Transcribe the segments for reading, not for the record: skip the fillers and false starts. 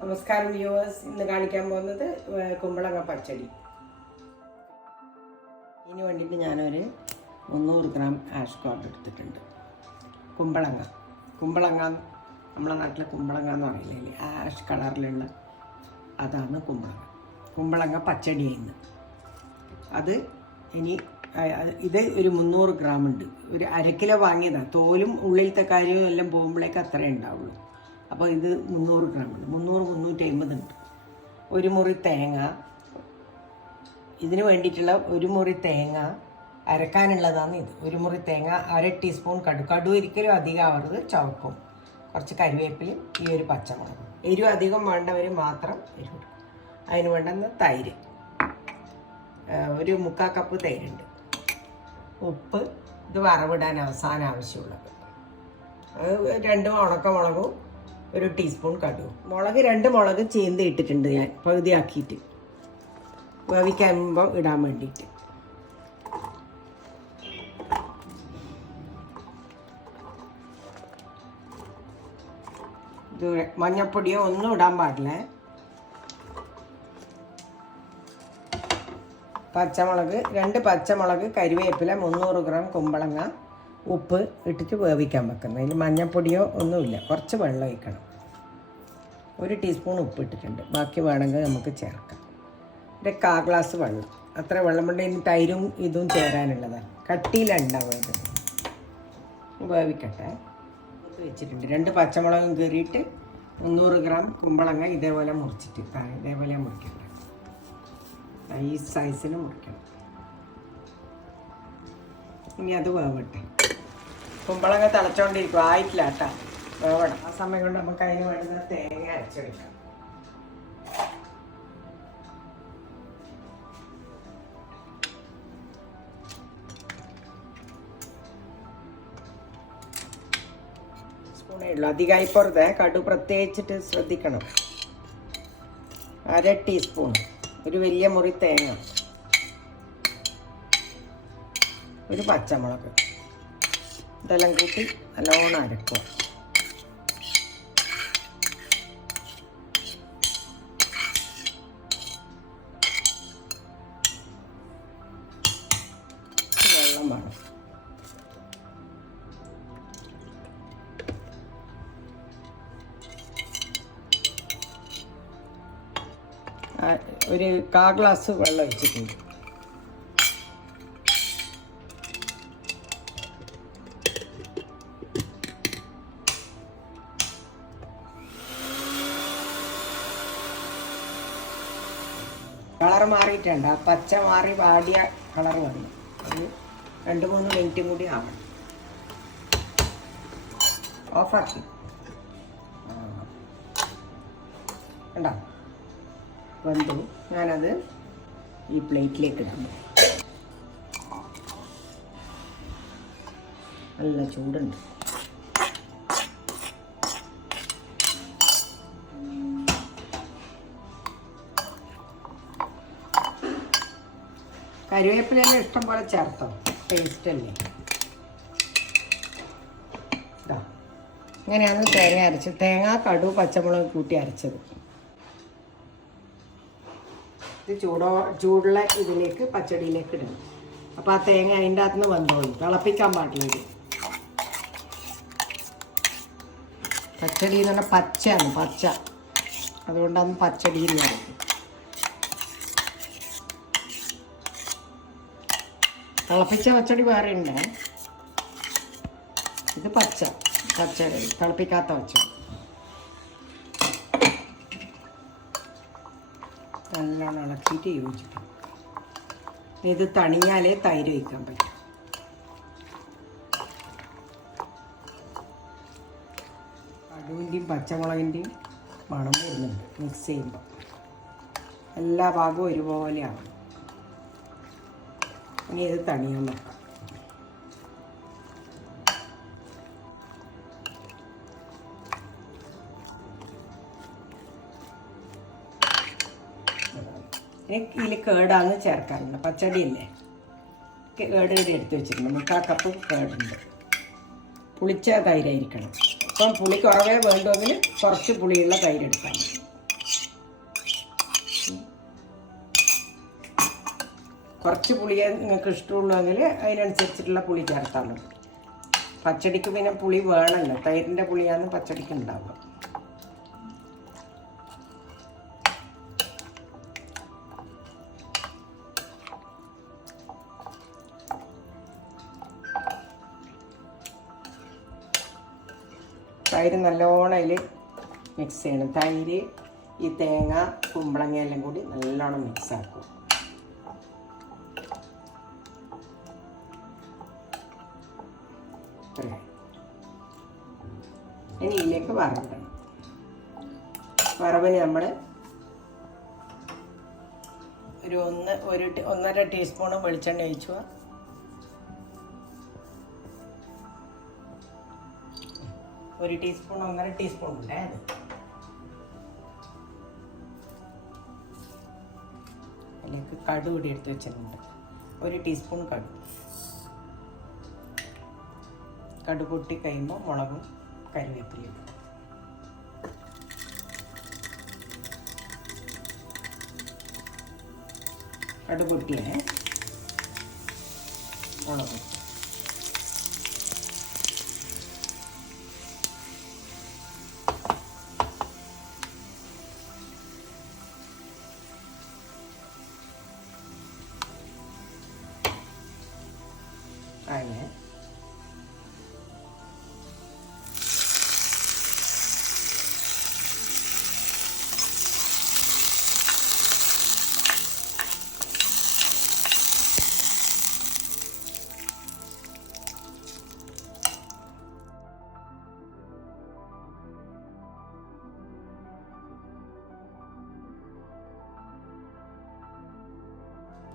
നമസ്കാരം വ്യൂവേഴ്സ്. ഇന്ന് കാണിക്കാൻ പോകുന്നത് കുമ്പളങ്ങ പച്ചടി. ഇതിന് വേണ്ടിയിട്ട് ഞാനൊരു 300 ഗ്രാം ആഷ് കോട്ട് എടുത്തിട്ടുണ്ട്. കുമ്പളങ്ങ നമ്മളെ നാട്ടിലെ കുമ്പളങ്ങ എന്ന് പറയില്ലേ, ആഷ് കളറിലുള്ള അതാണ് കുമ്പളങ്ങ പച്ചടി ചെയ്യുന്നത്. അത് ഇനി ഇത് ഒരു 300 ഗ്രാം ഉണ്ട്. ഒരു 1/2 കിലോ വാങ്ങിയതാണ്. തോലും ഉള്ളിലത്തെ കാര്യവും എല്ലാം പോകുമ്പോഴേക്ക് അത്രേ ഉണ്ടാവുള്ളൂ. അപ്പോൾ ഇത് 300 ഗ്രാം ഉണ്ട്. 350 ഉണ്ട്. ഒരു മുറി തേങ്ങ, ഇതിന് വേണ്ടിയിട്ടുള്ള ഒരു മുറി തേങ്ങ അരക്കാനുള്ളതാണ് ഇത്. ഒരു മുറി തേങ്ങ, 1/2 ടീസ്പൂൺ കടു ഒരിക്കലും അധികം ആവരുത്, ചുവപ്പും കുറച്ച് കരിവേപ്പിലയും ഈ ഒരു പച്ചമുളകും. എരിവ് അധികം വേണ്ടവർ മാത്രം എരിവ്. അതിന് വേണ്ടുന്ന തൈര്, ഒരു 3/4 കപ്പ് തൈരുണ്ട്. ഉപ്പ്, ഇത് വറവിടാൻ അവസാനം ആവശ്യമുള്ളത്. 2 ഉണക്കമുളകും, 1 ടീസ്പൂൺ കടുകും. 2 മുളക് ചീന്തി ഇട്ടിട്ടുണ്ട് ഞാൻ, പകുതിയാക്കിയിട്ട് വേവിക്കുമ്പോൾ ഇടാൻ വേണ്ടിയിട്ട്. ഇത് മഞ്ഞപ്പൊടിയോ ഒന്നും ഇടാൻ പാടില്ല. പച്ചമുളക്, 2 പച്ചമുളക്, കരിവേപ്പില, 300 ഗ്രാം കുമ്പളങ്ങ, ഉപ്പ് ഇട്ടിട്ട് വേവിക്കാൻ വെക്കുന്നത്. അതിൽ മഞ്ഞപ്പൊടിയോ ഒന്നുമില്ല. കുറച്ച് വെള്ളം ഒഴിക്കണം. 1 ടീസ്പൂൺ ഉപ്പ് ഇട്ടിട്ടുണ്ട്. ബാക്കി വേണമെങ്കിൽ നമുക്ക് ചേർക്കാം. 1/4 ഗ്ലാസ് വെള്ളം. അത്ര വെള്ളം കൊണ്ട് ഇനി തൈരും ഇതും ചേരാനുള്ളതാണ്. കട്ടിയിലുണ്ടാവുന്നത്. വേവിക്കട്ടെ. വെച്ചിട്ടുണ്ട്. 2 പച്ചമുളകും കീറിയിട്ട് 300 ഗ്രാം കുമ്പളങ്ങ ഇതേപോലെ മുറിച്ചിട്ട് ഇതേപോലെ മുറിക്കട്ടെ. ഈ സൈസിന് മുറിക്കണം. ഇനി അത് വേവട്ടെ. കുമ്പളങ്ങ തിളച്ചോണ്ടിരിക്കും, ആയിട്ടില്ല കേട്ടോ, വേവണം. ആ സമയം കൊണ്ട് നമുക്ക് അതിന് വേണ്ടുന്ന തേങ്ങ അരച്ചെടുക്കാം. സ്പൂണേ ഉള്ളൂ, അധികമായി പുറത്തെ കടു പ്രത്യേകിച്ചിട്ട് ശ്രദ്ധിക്കണം. 1/2 ടീസ്പൂൺ, ഒരു വലിയ മുറി തേങ്ങ, ഒരു പച്ചമുളക്, ഇതെല്ലാം കൂട്ടി നല്ലോണം അരക്കുക. വെള്ളം വേണം. ഒരു 1/4 ഗ്ലാസ് വെള്ളം ഒഴിച്ചിട്ടുണ്ട്. കളർ മാറിയിട്ടുണ്ട്. ആ പച്ച മാറി വാടിയ കളർ വന്നു. അത് 2-3 മിനിറ്റും കൂടി ആവണം. ഓഫാക്കി കണ്ടോ, വെന്തു. ഞാനത് ഈ പ്ലേറ്റിലേക്ക് ഇടുന്നു. നല്ല ചൂടുണ്ട്. കരിവേപ്പിലെല്ലാം ഇഷ്ടം പോലെ ചേർത്തോ, ടേസ്റ്റ് അല്ലേ. ഇതാ ഇങ്ങനെയാണ് തേങ്ങ അരച്ചത്. തേങ്ങ, കടു, പച്ചമുളക് കൂട്ടി അരച്ചത്. ഇത് ചൂടുള്ള ഇതിലേക്ക് പച്ചടിയിലേക്ക് ഇടണം. അപ്പോൾ ആ തേങ്ങ അതിൻ്റെ അകത്ത് നിന്ന് വന്നോളൂ. തിളപ്പിക്കാൻ പാടില്ല. ഇത് പച്ചടി എന്ന് പറഞ്ഞാൽ പച്ചയാണ്, പച്ച. അതുകൊണ്ടാണ് പച്ചടി എന്ന് പറയുന്നത്. തിളപ്പിച്ച പച്ചടി വേറെ ഉണ്ട്. ഇത് പച്ചടി, തിളപ്പിക്കാത്ത പച്ചടി. നല്ലോണം ഇളക്കിയിട്ട് യോജിക്കും. ഇത് തണിഞ്ഞാലേ തൈര് വയ്ക്കാൻ പറ്റും. കടുവിൻ്റെയും പച്ചമുളകിൻ്റെയും മണം വരുന്നുണ്ട്. മിക്സ് ചെയ്യുമ്പോൾ എല്ലാ ഭാഗവും ഒരുപോലെ ആവും. ഇനി ഇത് തണിയാൻ വെക്കാം. ഇതിൽ കേടാന്ന് ചേർക്കാറുണ്ട്. പച്ചടിയല്ലേ, കേട് എടുത്ത് വെച്ചിട്ടുണ്ട്. 3/4 കപ്പ് കേടുണ്ട്. പുളിച്ച തൈരായിരിക്കണം. അപ്പം പുളി കുറവേ വേണ്ടുമെങ്കിൽ കുറച്ച് പുളിയുള്ള തൈര് എടുക്കാം. കുറച്ച് പുളിയെ നിങ്ങൾക്ക് ഇഷ്ടമുള്ളെങ്കിൽ അതിനനുസരിച്ചിട്ടുള്ള പുളി ചേർത്താൽ മതി. പച്ചടിക്ക് പിന്നെ പുളി വേണമല്ലോ, തൈരിൻ്റെ പുളിയാണ് പച്ചടിക്ക് ഉണ്ടാവുക. തൈര് നല്ലോണം അതിൽ മിക്സ് ചെയ്യണം. തൈര്, ഈ തേങ്ങ, കുമ്പളങ്ങ എല്ലാം കൂടി നല്ലോണം മിക്സ് ആക്കും. ഇനി ഇതിലേക്ക് വറവിടണം. വറവിന് നമ്മൾ ഒരു 1.5 ടീസ്പൂണ് വെളിച്ചെണ്ണ ഒഴിച്ചു. ഒരു ടീസ്പൂൺ 1.5 ടീസ്പൂൺ ഉണ്ട്. അത് അതിലേക്ക് കടു കൂടി എടുത്ത് വെച്ചിട്ടുണ്ട്. 1 ടീസ്പൂൺ കടു പൊട്ടി കഴിയുമ്പോൾ മുളകും കറിവേപ്പിലയും. കടു പൊട്ടിയേ മുളകും. അങ്ങനെ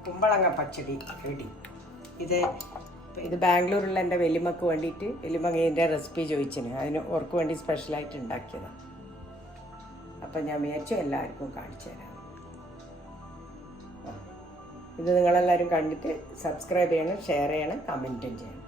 കുമ്പളങ്ങ പച്ചടി റെഡി. ഇത് ബാംഗ്ലൂരിലുള്ള എൻ്റെ വലിയമ്മക്ക് വേണ്ടിയിട്ട് വലിയമ്മ റെസിപ്പി ചോദിച്ചിന്. ഓർക്ക് വേണ്ടി സ്പെഷ്യലായിട്ട് ഉണ്ടാക്കിയതാണ്. അപ്പം ഞാൻ വിചാരിച്ചു എല്ലാവർക്കും കാണിച്ചു തരാം. ഇത് നിങ്ങളെല്ലാവരും കണ്ടിട്ട് സബ്സ്ക്രൈബ് ചെയ്യണം, ഷെയർ ചെയ്യണം, കമൻറ്റും ചെയ്യണം.